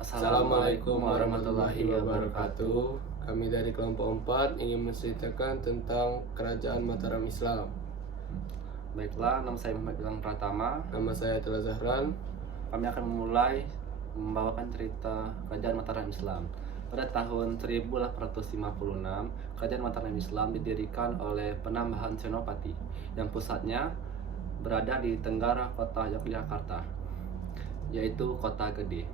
Assalamualaikum warahmatullahi wabarakatuh. Kami dari kelompok 4 ingin menceritakan tentang Kerajaan Mataram Islam. Baiklah, nama saya Muhammad Ilham Pratama. Nama saya Atila Zahran. Kami akan memulai membawakan cerita Kerajaan Mataram Islam. Pada tahun 1856, Kerajaan Mataram Islam didirikan oleh Penambahan Senopati yang pusatnya berada di tenggara kota Yogyakarta, yaitu Kota Gede.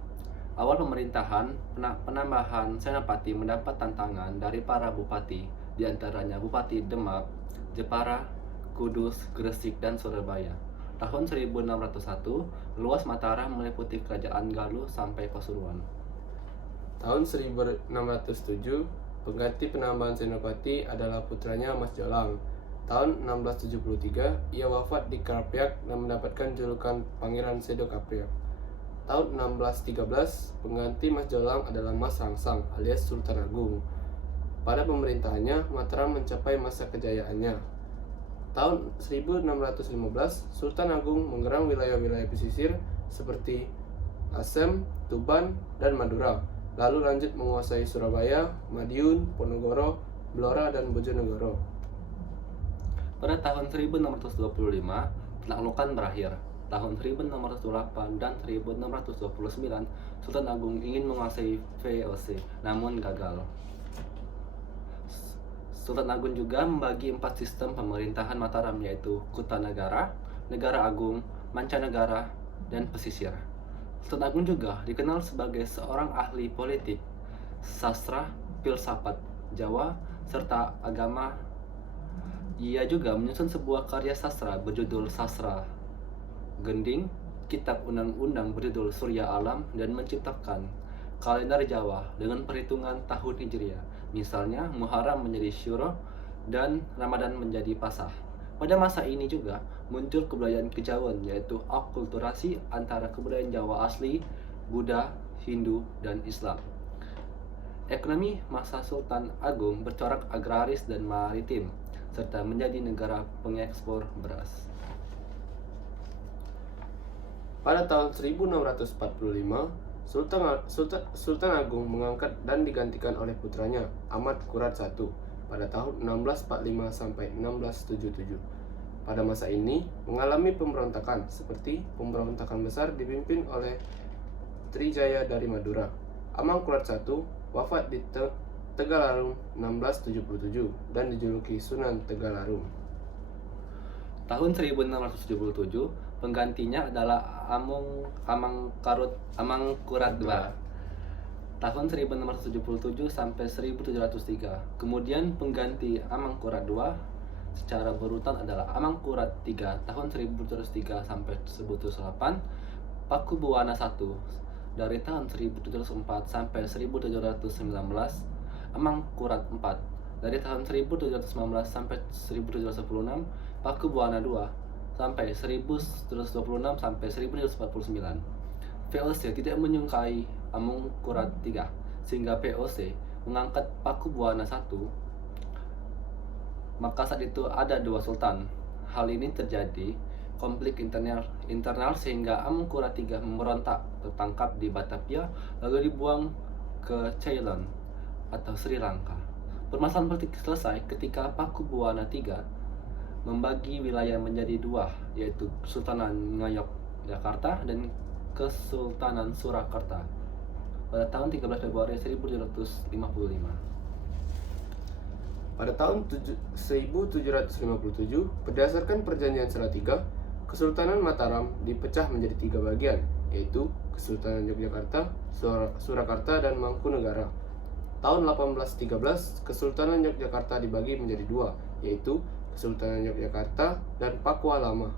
Awal pemerintahan Penambahan Senopati mendapat tantangan dari para bupati, diantaranya Bupati Demak, Jepara, Kudus, Gresik, dan Surabaya. Tahun 1601, luas Mataram meliputi Kerajaan Galuh sampai Pasuruan. Tahun 1607, pengganti Penambahan Senopati adalah putranya Mas Jolang. Tahun 1673, ia wafat di Karapyak dan mendapatkan julukan Pangeran Sedo Kapriak. Tahun 1613, pengganti Mas Jolang adalah Mas Rangsang alias Sultan Agung. Pada pemerintahannya, Mataram mencapai masa kejayaannya. Tahun 1615, Sultan Agung menggerang wilayah-wilayah pesisir seperti Asem, Tuban, dan Madura, lalu lanjut menguasai Surabaya, Madiun, Ponorogo, Blora, dan Bojonegoro. Pada tahun 1625, penaklukan berakhir. Tahun 1628 dan 1629, Sultan Agung ingin menguasai VOC, namun gagal. Sultan Agung juga membagi 4 sistem pemerintahan Mataram, yaitu Kutanegara, Negara Agung, Mancanegara, dan Pesisir. Sultan Agung juga dikenal sebagai seorang ahli politik, sastra, filsafat, Jawa, serta agama. Ia juga menyusun sebuah karya sastra berjudul Sastra Gending, kitab undang-undang berjudul Surya Alam, dan menciptakan kalender Jawa dengan perhitungan tahun Hijriah. Misalnya, Muharram menjadi Syuro dan Ramadan menjadi Pasah. Pada masa ini juga muncul kebudayaan kejawen, yaitu akulturasi antara kebudayaan Jawa asli, Buddha, Hindu, dan Islam. Ekonomi masa Sultan Agung bercorak agraris dan maritim, serta menjadi negara pengekspor beras. Pada tahun 1645, Sultan Agung mengangkat dan digantikan oleh putranya, Ahmad Qurat I, pada tahun 1645 sampai 1677. Pada masa ini mengalami pemberontakan seperti pemberontakan besar dipimpin oleh Trijaya dari Madura. Amangkurat I wafat di Tegalarum 1677 dan dijuluki Sunan Tegalarum. Tahun 1677, penggantinya adalah Amangkurat II. Tahun 1677 sampai 1703. Kemudian pengganti Amangkurat II secara berurutan adalah Amangkurat III tahun 1703 sampai 1708, Pakubuwana I dari tahun 1704 sampai 1719, Amangkurat IV dari tahun 1719 sampai 1716, Pakubuwana II sampai 1726 sampai 1749. VOC tidak menyukai Amangkurat III sehingga VOC mengangkat Pakubuwana I. Maka saat itu ada 2 sultan. Hal ini terjadi konflik internal sehingga Amangkurat III memberontak, tertangkap di Batavia lalu dibuang ke Ceylon atau Sri Lanka. Permasalahan politik selesai ketika Pakubuwana III membagi wilayah menjadi 2, yaitu Kesultanan Ngayogyakarta dan Kesultanan Surakarta pada tahun 13 Februari 1755. Pada tahun 1757, berdasarkan Perjanjian Salatiga, Kesultanan Mataram dipecah menjadi 3 bagian, yaitu Kesultanan Yogyakarta, Surakarta, dan Mangkunegara. Tahun 1813, Kesultanan Yogyakarta dibagi menjadi 2, yaitu Kesultanan Yogyakarta dan Papua Lama.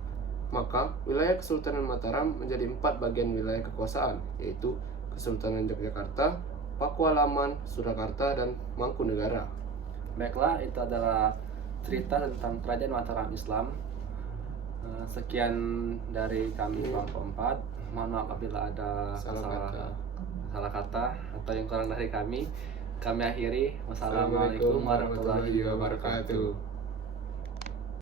Maka wilayah Kesultanan Mataram menjadi 4 bagian wilayah kekuasaan, yaitu Kesultanan Yogyakarta, Pakualaman, Surakarta, dan Mangkunegara. Baiklah, itu adalah cerita tentang Kerajaan Mataram Islam. Sekian dari kami kelompok 4. Mohon maaf apabila ada salah kata atau yang kurang dari kami. Kami akhiri. Wassalamualaikum warahmatullahi wabarakatuh.